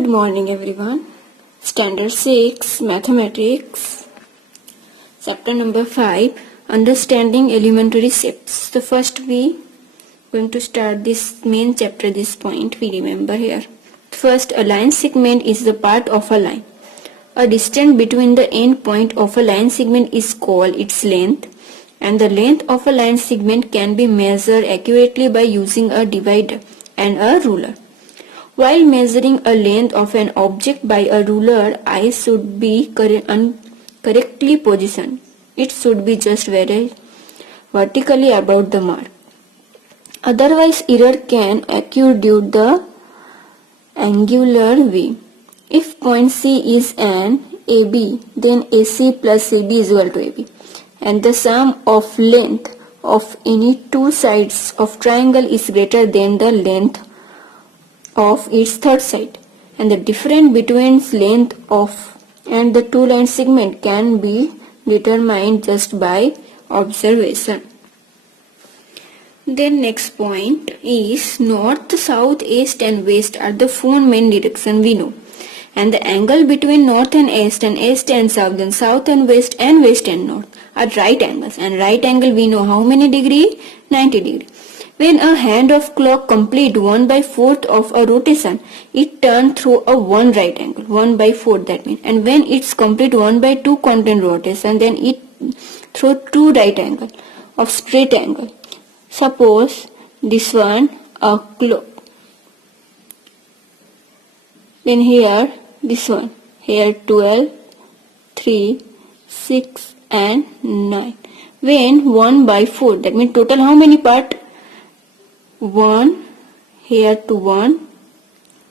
Good morning everyone. Standard 6 Mathematics Chapter number 5 Understanding Elementary Shapes. So first we going to start this main chapter, this point we remember here. First, a line segment is the part of a line. A distance between the end point of a line segment is called its length, and the length of a line segment can be measured accurately by using a divider and a ruler. While measuring a length of an object by a ruler, eye should be correctly positioned. It should be just very vertically about the mark. Otherwise, error can occur due to the angular V. If point C is an AB, then AC plus AB is equal to AB. And the sum of length of any two sides of triangle is greater than the length of its third side, and the difference between length of and the two line segment can be determined just by observation. Then next point is north, south, east and west are the four main direction we know, and the angle between north and east and south and south and west and north are right angles, and right angle we know how many degree? 90 degree. When a hand of clock complete 1/4 of a rotation, it turns through a one right angle, 1/4 that means. And when it's complete 1/2 constant rotation, then it through two right angle of straight angle. Suppose this one a clock. Then here this one, here 12, 3, 6 and 9. When 1/4, that means total how many part? 1, here to 1,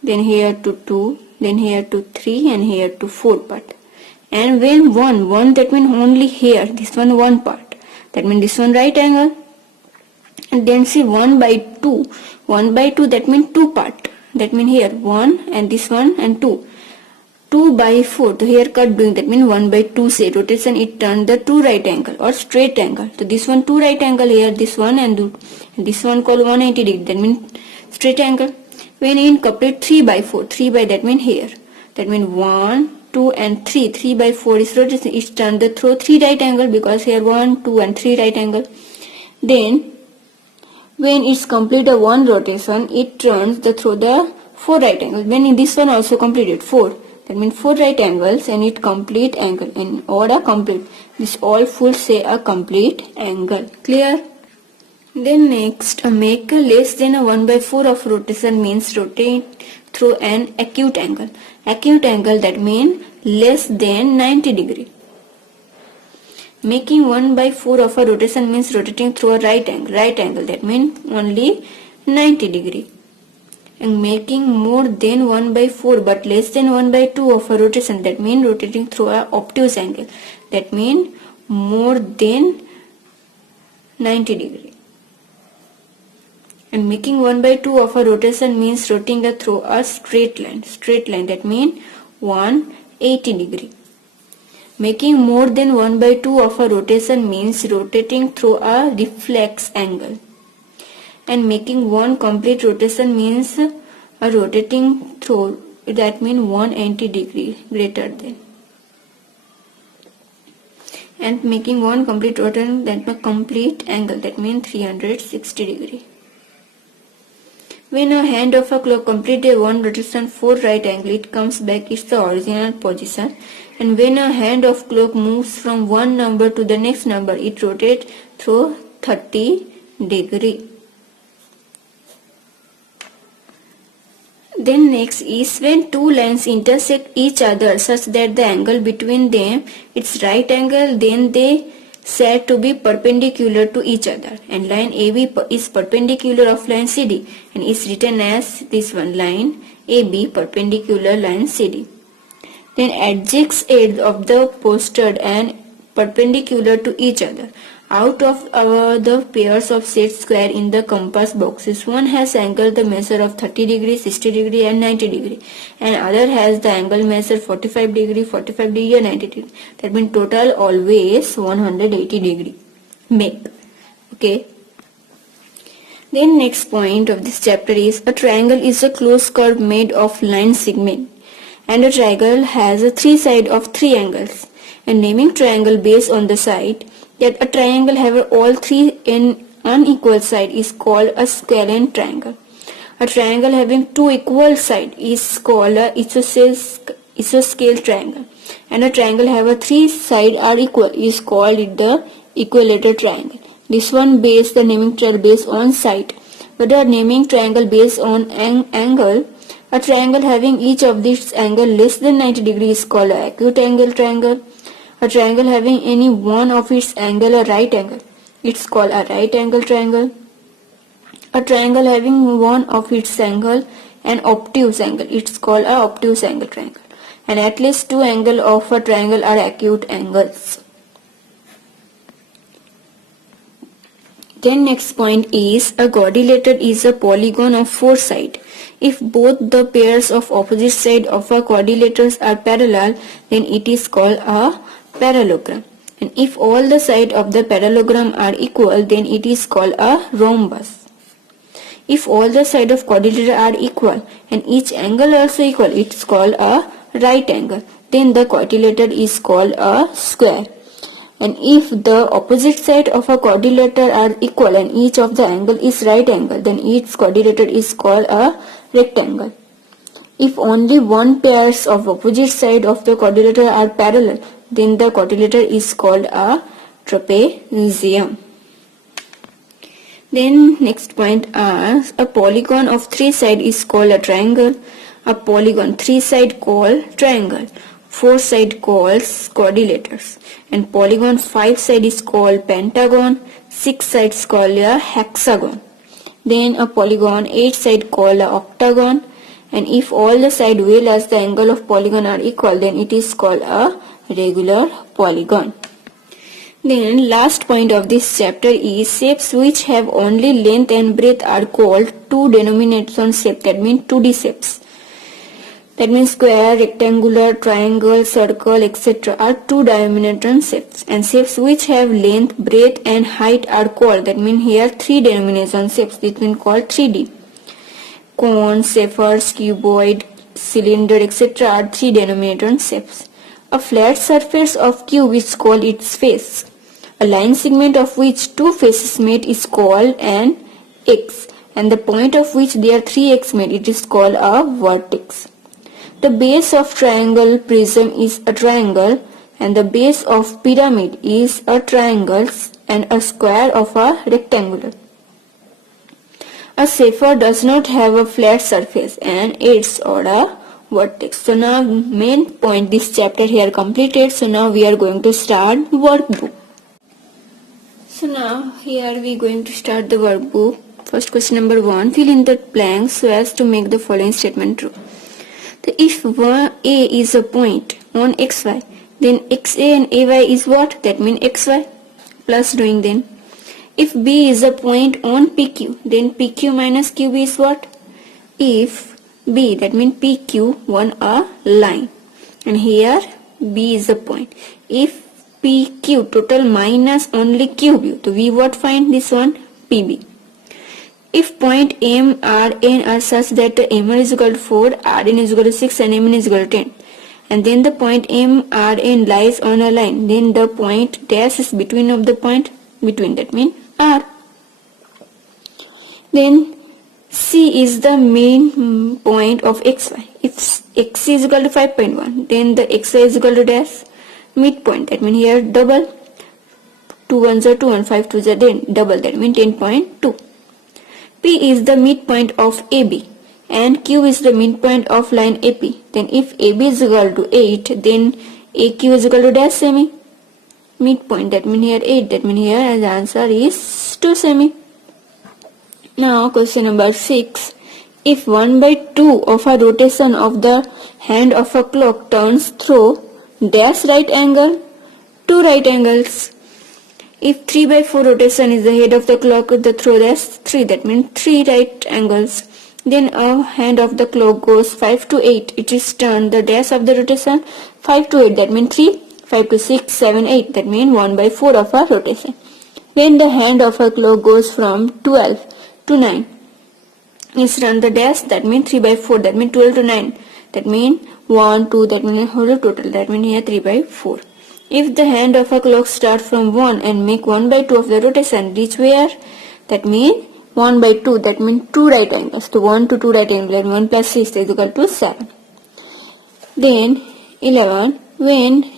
then here to 2, then here to 3 and here to 4 part. And when 1 that means only here, this one part, that means this one right angle. And then see 1/2 that means 2 part, that means here 1 and this one and 2. 2/4, so here cut doing, that means 1/2 say rotation, it turn the two right angle or straight angle. So this one two right angle, here this one and this one called 180 degree, that means straight angle. When in complete 3/4, 3 by that means here, that means 1, 2 and 3, 3/4 is rotation, it turn the through three right angle because here 1, 2 and 3 right angle. Then when it's complete a one rotation, it turns the through the four right angle. When in this one also completed 4, that means 4 right angles and it complete angle, and or a complete, this all full say a complete angle. Clear? Then next, make a less than a 1/4 of rotation means rotate through an acute angle. Acute angle, that means less than 90 degree. Making 1/4 of a rotation means rotating through a right angle, that means only 90 degree. And making more than 1/4 but less than 1/2 of a rotation, that means rotating through a obtuse angle, that means more than 90 degree. And making 1/2 of a rotation means rotating through a straight line, that means 180 degree. Making more than 1/2 of a rotation means rotating through a reflex angle. And making one complete rotation means a rotating through, that means 180 degree greater than. And making one complete rotation, that means complete angle, that means 360 degree. When a hand of a clock completes one rotation 4 right angle, it comes back its the original position. And when a hand of clock moves from one number to the next number, it rotates through 30 degree. Then next is when two lines intersect each other such that the angle between them is right angle, then they said to be perpendicular to each other, and line AB is perpendicular of line CD and is written as this one, line AB perpendicular line CD. Then adjacent edges of the posted and perpendicular to each other. Out of the pairs of set square in the compass boxes, one has angle the measure of 30 degree, 60 degree and 90 degree, and other has the angle measure 45 degree, 45 degree and 90 degree. That means total always 180 degree make. Okay. Then next point of this chapter is a triangle is a closed curve made of line segment. and a triangle has a three sides of three angles. And naming triangle based on the side that a triangle have all three in unequal side is called a scalene triangle. A triangle having two equal sides is called a isosceles triangle. And a triangle have a three sides are equal is called the equilateral triangle. This one based the naming triangle based on side. But the naming triangle based on angle, a triangle having each of these angle less than 90 degrees is called an acute angle triangle. A triangle having any one of its angle a right angle, it's called a right angle triangle. A triangle having one of its angle an obtuse angle, it's called a obtuse angle triangle. And at least two angles of a triangle are acute angles. Then next point is a quadrilateral is a polygon of four sides. If both the pairs of opposite sides of a quadrilateral are parallel, then it is called a parallelogram. And if all the sides of the parallelogram are equal, then it is called a rhombus. If all the sides of quadrilateral are equal and each angle also equal, it is called a right angle. Then the quadrilateral is called a square. And if the opposite side of a quadrilateral are equal and each of the angle is right angle, then each quadrilateral is called a rectangle. If only one pairs of opposite side of the quadrilateral are parallel, then the quadrilateral is called a trapezium. Then next point is a polygon of three sides is called a triangle. A polygon three side called triangle. Four side calls quadrilaterals. And polygon five side is called pentagon. Six sides called a hexagon. Then a polygon eight side called a octagon. And if all the sides well as the angle of polygon are equal, then it is called a regular polygon. Then last point of this chapter is shapes which have only length and breadth are called two denomination shape. That means 2D shapes. That means square, rectangular, triangle, circle, etc. are two dimensional shapes. And shapes which have length, breadth and height are called, that means here three denomination shapes. This means called 3D. Cone, sapphires, cuboid, cylinder, etc. are three denominator shapes. A flat surface of cube is called its face. A line segment of which two faces meet is called an X, and the point of which there are three X meet, it is called a vertex. The base of triangle prism is a triangle, and the base of pyramid is a triangle, and a square of a rectangular. A sapphire does not have a flat surface and it's or a vertex. So now main point this chapter here completed. So now we are going to start workbook. So now here we are going to start the workbook. First question number 1. Fill in the blanks so as to make the following statement true. So if A is a point on xy, then xa and ay is what? That means xy. Plus doing then. If B is a point on PQ, then PQ minus QB is what? If B, that means PQ, one a line. And here B is a point. If PQ total minus only QB, so we what find this one? PB. If point M, R, N are such that M is equal to 4, Rn is equal to 6 and Mn is equal to 10. And then the point M, R, N lies on a line. Then the point dash is between of the point between, that means R. Then C is the main point of xy. If x is equal to 5.1, then the xy is equal to dash midpoint. That means here double. 2 1s are 2 and 5 2s are then double. That means 10.2. P is the midpoint of AB and Q is the midpoint of line AP. Then if AB is equal to 8, then AQ is equal to dash semi. Midpoint, that means here 8. That means here the answer is 2 semi. Now question number 6. If 1 by 2 of a rotation of the hand of a clock turns through dash right angle, 2 right angles. If 3 by 4 rotation is the head of the clock, the throw dash 3, that means 3 right angles. Then a hand of the clock goes 5 to 8, it is turned the dash of the rotation 5 to 8, that means 3, 5 to 6, 7, 8, that means 1 by 4 of a rotation. Then the hand of a clock goes from 12 to 9, is turned the dash, that means 3 by 4, that means 12 to 9, That means 1, 2, that means whole total. That means here 3 by 4. If the hand of a clock start from 1 and make 1 by 2 of the rotation, reach where? That means 1 by 2, that means 2 right angles. So 1 to 2 right angles, and 1 plus 6 is equal to 7. Then 11, when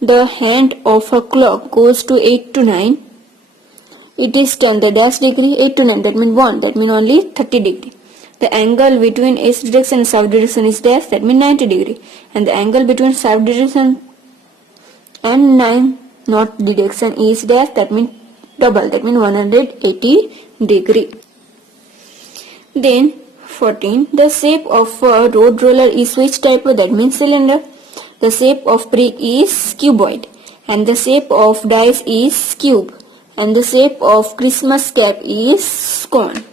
the hand of a clock goes to 8 to 9, it is 10 the dash degree, 8 to 9, that means 1, that means only 30 degree. The angle between east direction and south direction is dash, that means 90 degree. And the angle between south direction and 9 north direction is dash, that means double, that means 180 degree. Then 14, the shape of a road roller is which type? That means cylinder. The shape of brick is cuboid, and the shape of dice is cube, and the shape of Christmas cap is cone.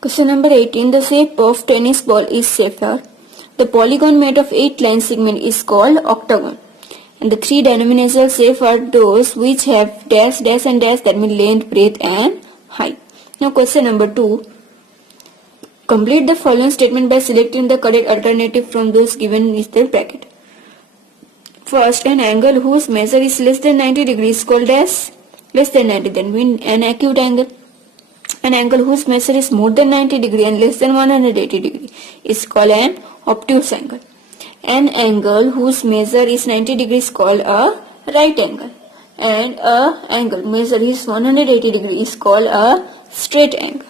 Question number 18, the shape of tennis ball is sphere. The polygon made of 8 line segment is called octagon. And the 3 denominational shapes are those which have dash, dash and dash, that means length, breadth and height. Now question number 2. Complete the following statement by selecting the correct alternative from those given in the bracket. First, an angle whose measure is less than 90 degrees is called dash, less than 90, that means an acute angle. An angle whose measure is more than 90 degree and less than 180 degree is called an obtuse angle. An angle whose measure is 90 degrees is called a right angle, and a angle measure is 180 degree is called a straight angle.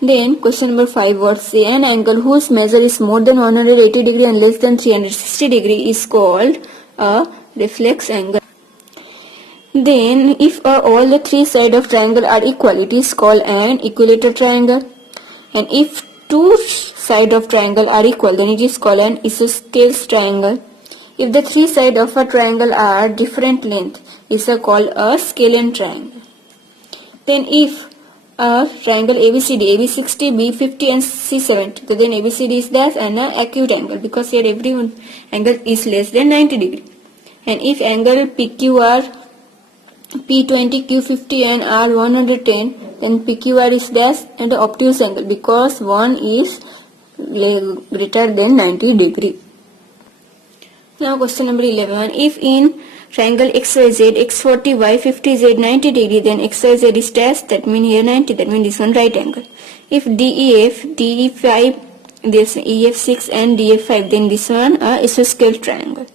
Then question number 5, what say? An angle whose measure is more than 180 degree and less than 360 degree is called a reflex angle. Then if all the 3 sides of triangle are equal, it is called an equilateral triangle. And if 2 sides of triangle are equal, then it is called an isosceles triangle. If the 3 sides of a triangle are different length, it is called a scalene triangle. Then if a triangle ABCD, AB60, B50 and C70, so then ABCD is dash and an acute angle, because here every one angle is less than 90 degree. And if angle PQR, P20, Q50 and R110, then PQR is dash and the obtuse angle, because one is greater than 90 degree. Now question number 11. If in triangle XYZ, X40, Y50, Z90 degree, then XYZ is dash, that means here 90, that means this one right angle. If DEF, DE5, this EF6 and DF5, then this one a isosceles triangle.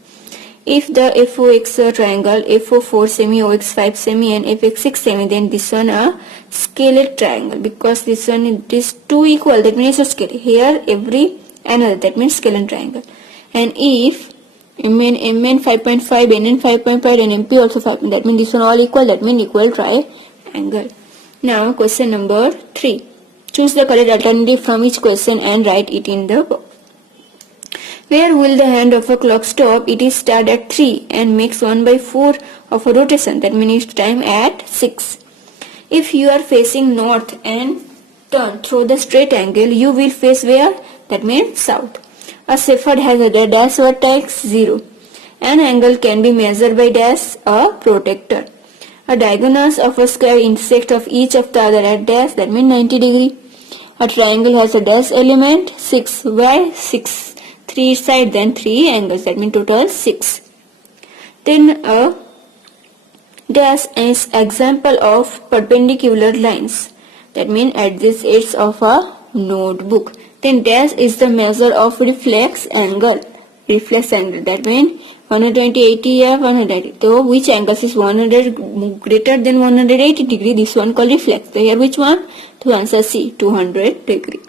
If the FOX triangle, FO4 semi, OX5 semi and FX6 semi, then this one a scaled triangle, because this one it is 2 equal, that means isosceles. Here every another, that means scalene triangle. And if MN 5.5, NN 5.5 and MP also 5, that means this one all equal, that means equal triangle. Now question number 3. Choose the correct alternative from each question and write it in the box. Where will the hand of a clock stop? It is start at 3 and makes 1 by 4 of a rotation, that means its time at 6. If you are facing north and turn through the straight angle, you will face where? That means south. A shepherd has a dash vertex 0. An angle can be measured by dash, a protractor. A diagonals of a square intersect of each of the other at dash, that means 90 degree. A triangle has a dash element 6. Where 6? 3 sides, then 3 angles, that means total 6. Then a dash is example of perpendicular lines, that means at this edge of a notebook. Then dash is the measure of reflex angle, that means 120, 80 or 180. So which angle is 100 greater than 180 degree, this one called reflex. So here which one? To answer C, 200 degree.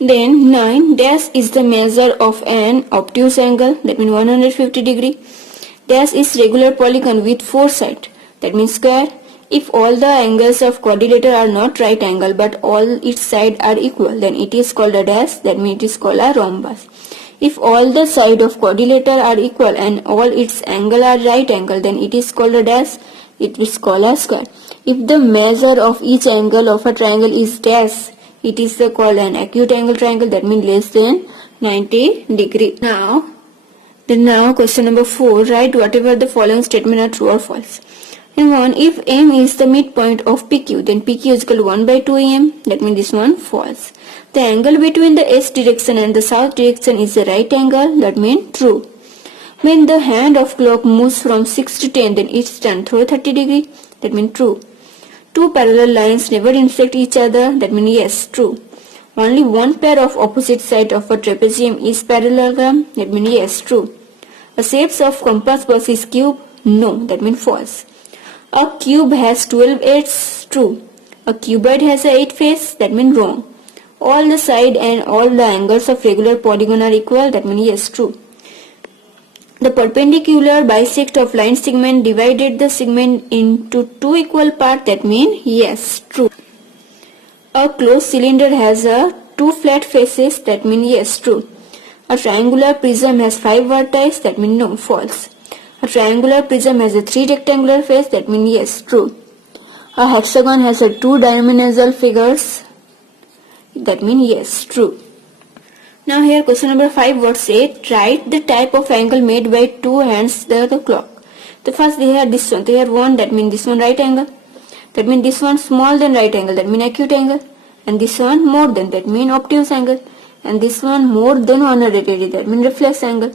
Then 9, dash is the measure of an obtuse angle, that means 150 degree. Dash is regular polygon with 4 sides, that means square. If all the angles of quadrilateral are not right angle but all its sides are equal, then it is called a dash, that means it is called a rhombus. If all the sides of quadrilateral are equal and all its angle are right angle, then it is called a dash, it is called a square. If the measure of each angle of a triangle is dash, it is called an acute angle triangle, that means less than 90 degree. Now question number 4, write whatever the following statement are true or false. And 1, if M is the midpoint of PQ, then PQ is equal to 1 by 2 AM. That means this one false. The angle between the S direction and the south direction is a right angle. That means true. When the hand of clock moves from 6 to 10, then each turn through 30 degree. That means true. Two parallel lines never intersect each other. That means yes, true. Only one pair of opposite sides of a trapezium is parallelogram. That means yes, true. A shape of compass box is cube. No, that means false. A cube has 12 edges. True. A cuboid has 8 faces. That means wrong. All the side and all the angles of regular polygon are equal. That means yes, true. The perpendicular bisect of line segment divided the segment into two equal parts. That means yes, true. A closed cylinder has two flat faces. That means yes, true. A triangular prism has 5 vertices. That means no, false. A triangular prism has 3 rectangular faces. That means yes, true. A hexagon has 2 diagonal figures. That means yes, true. Now here question number 5 what say, write the type of angle made by two hands the clock. The first they have this one, they have one, that means this one right angle. That means this one small than right angle, that means acute angle. And this one more than, that means obtuse angle. And this one more than 180 degree, that means reflex angle.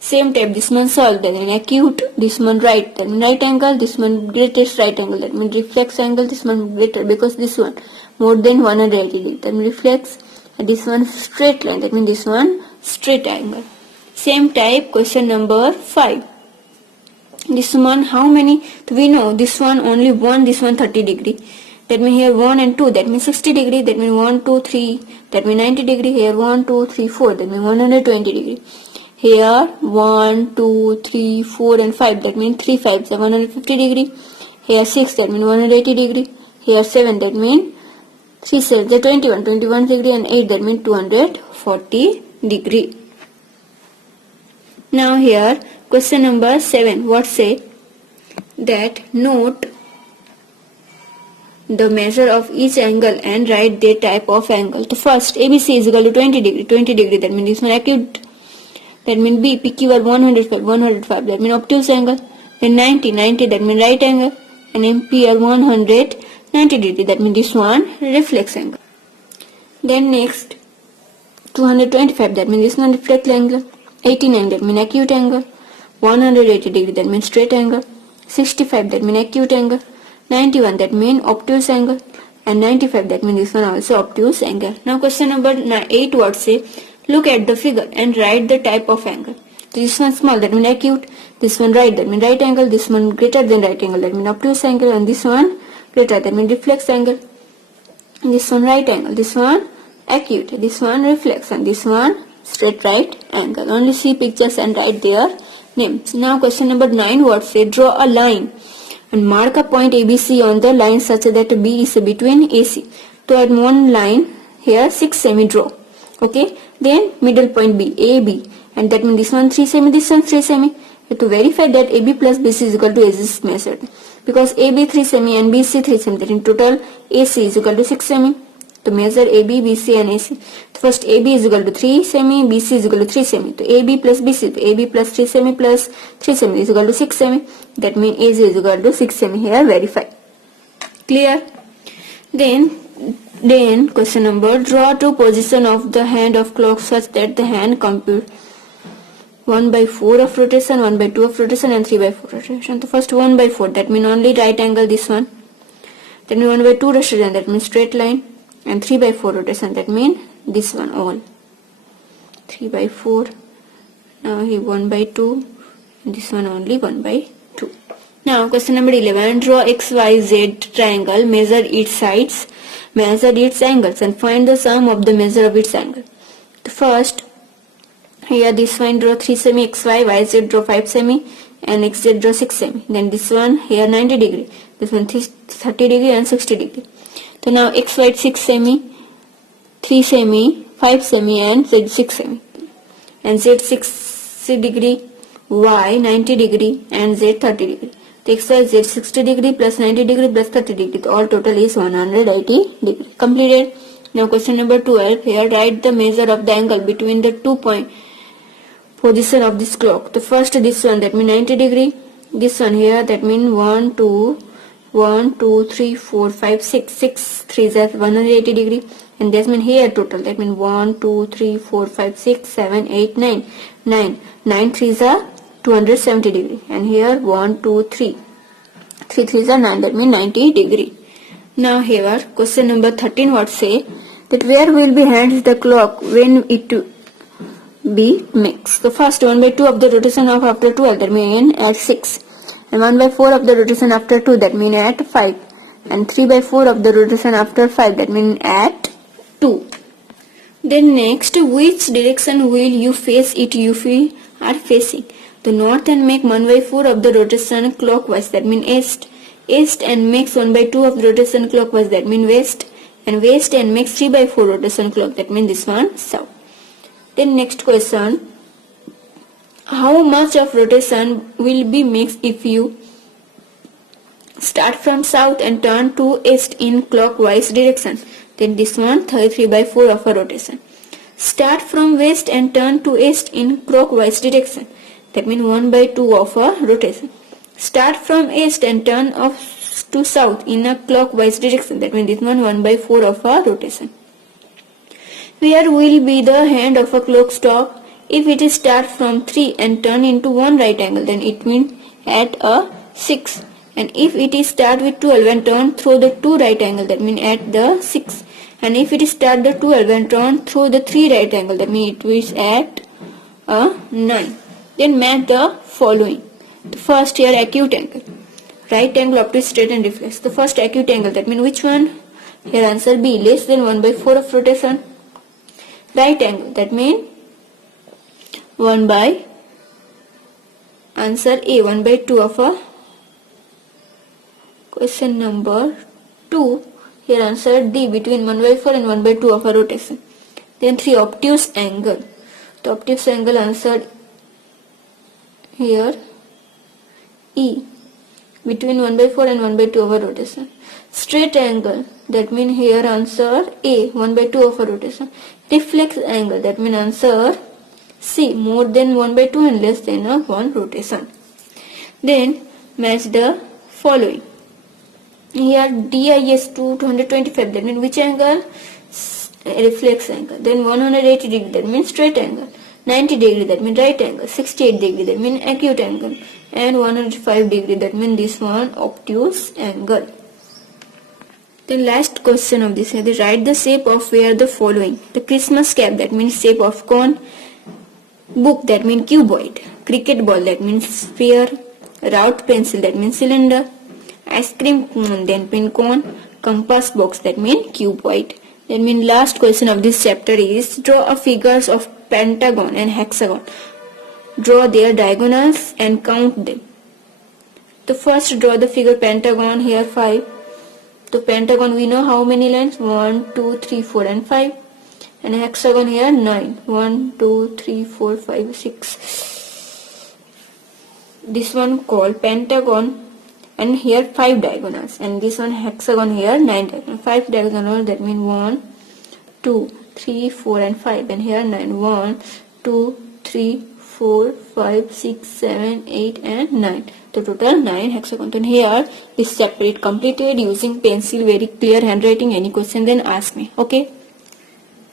Same type, this one solved, that means acute, this one right, that means right angle, this one greatest right angle, that means reflex angle, this one greater, because this one more than 180 degree, that means reflex. And this one straight line, that means this one straight angle. Same type, question number 5. This one how many? We know this one only 1, this one 30 degree. That means here 1 and 2, that means 60 degree. That means 1, 2, 3, that means 90 degree. Here 1, 2, 3, 4, that means 120 degree. Here 1, 2, 3, 4 and 5, that means 3 5s are 150 degree. Here 6, that means 180 degree. Here 7, that means 3 7 are 21 degree, and 8, that means 240 degree. Now here question number 7 what say, that note the measure of each angle and write their type of angle. The first ABC is equal to 20 degree, that means this one acute. That means B, PQ are 105, that means obtuse angle. Then 90, that means right angle. And MP are 190 degree, that means this one reflex angle. Then next 225, that means this one reflex angle. 89, that means acute angle. 180 degree, that means straight angle. 65, that means acute angle. 91, that means obtuse angle. And 95, that means this one also obtuse angle. Now question number 8 what say, look at the figure and write the type of angle. This one small, that means acute. This one right, that means right angle. This one greater than right angle, that means obtuse angle. And this one greater, that means reflex angle. And this one right angle. This one acute. This one reflex. And this one straight right angle. Only see pictures and write their names. Now question number 9 what say, draw a line and mark a point ABC on the line such that B is between AC. So at one line here 6 semi draw. Okay, then middle point B, AB, and that means this one 3 semi, this one 3 semi. To verify that AB plus BC is equal to AC is measured, because AB 3 semi and BC 3 semi, that in total AC is equal to 6 semi. To measure AB, BC and AC, first AB is equal to 3 semi, BC is equal to 3 semi. To AB plus BC, to AB plus 3 semi plus 3 semi is equal to 6 semi. That means AC is equal to 6 semi. Here verify. Clear? Then question number, draw two position of the hand of clock such that the hand compute 1 by 4 of rotation, 1 by 2 of rotation and 3 by 4 rotation. The first 1 by 4, that means only right angle, this one. Then 1 by 2 rotation, that means straight line. And 3 by 4 rotation, that means this one all. 3 by 4. Now here 1 by 2. And this one only 1 by 2. Now question number 11. Draw XYZ triangle, measure its sides, measure its angles and find the sum of the measure of its angle. The first, here this one draw 3 semi XY, YZ draw 5 semi and XZ draw 6 semi. Then this one here 90 degree, this one 30 degree and 60 degree. So now XY 6 semi, 3 semi, 5 semi and Z 6 semi. And Z 60 degree, Y 90 degree and Z 30 degree. The XY Z 60 degree plus 90 degree plus 30 degree. So all total is 180 degree. Completed. Now question number 12. Here write the measure of the angle between the 2 point position of this clock. The first this one, that means 90 degree. this one here, that means 1 2 3 4 5 6, 6 3s are 180 degree, and that means here total, that means 1 2 3 4 5 6 7 8 9, 9 3s are 270 degree, and here 1 2 3 3s are 9, that means 90 degree. Now here question number 13 what say that where will be hands the clock when it be mixed. So first 1 by 2 of the rotation of after 12, that means at 6, and 1 by 4 of the rotation after 2, that means at 5, and 3 by 4 of the rotation after 5, that means at 2. Then next, which direction will you face it you are facing? The north and make 1 by 4 of the rotation clockwise, that means east and makes 1 by 2 of the rotation clockwise, that means west, and west and makes 3 by 4 rotation clock, that means this one south. Then next question, how much of rotation will be mixed if you start from south and turn to east in clockwise direction? Then this one 3 by 4 of a rotation. Start from west and turn to east in clockwise direction, that means 1 by 2 of a rotation. Start from east and turn off to south in a clockwise direction, that means this one 1 by 4 of a rotation. Where will be the hand of a clock stop? If it is start from 3 and turn into 1 right angle, then it means at a 6. And if it is start with 12 and turn through the 2 right angle, that means at the 6. And if it is start the 12 and turn through the 3 right angle, that means it is at a 9. Then match the following. The first here acute angle, right angle, obtuse, straight and reflex. The first acute angle, that means which one? Here answer B, less than 1 by 4 of rotation. Right angle, that means 1 by, answer A, 1 by 2 of a, question number 2, here answer D, between 1 by 4 and 1 by 2 of a rotation. Then 3 obtuse angle, the obtuse angle answered here E, between 1 by 4 and 1 by 2 of a rotation. Straight angle, that means here answer A, 1 by 2 of a rotation. Reflex angle, that means answer C, more than 1 by 2 and less than a 1 rotation. Then match the following. Here DIS 225, that means which angle? Reflex angle. Then 180 degree, that means straight angle. 90 degree, that means right angle. 68 degree, that means acute angle. And 105 degree, that means this one obtuse angle. The last question of this is write the shape of where the following. The Christmas cap, that means shape of cone. Book, that means cuboid. Cricket ball, that means sphere. Round pencil, that means cylinder. Ice cream cone, that means cone. Compass box, that means cuboid. That means last question of this chapter is draw a figures of pentagon and hexagon. Draw their diagonals and count them. The first draw the figure pentagon, here 5. The pentagon we know how many lines? 1, 2, 3, 4 and 5. And hexagon here 9. 1, 2, 3, 4, 5, 6. This one called pentagon, and here 5 diagonals. And this one hexagon here 9 diagonals. 5 diagonals, that means 1, 2, 3, 4 and 5. And here 9. 1, 2, 3, 4, 5, 6, 7, 8 and 9. The total 9 hexagons. And here this chapter is completed using pencil, very clear handwriting. Any question then ask me. Okay.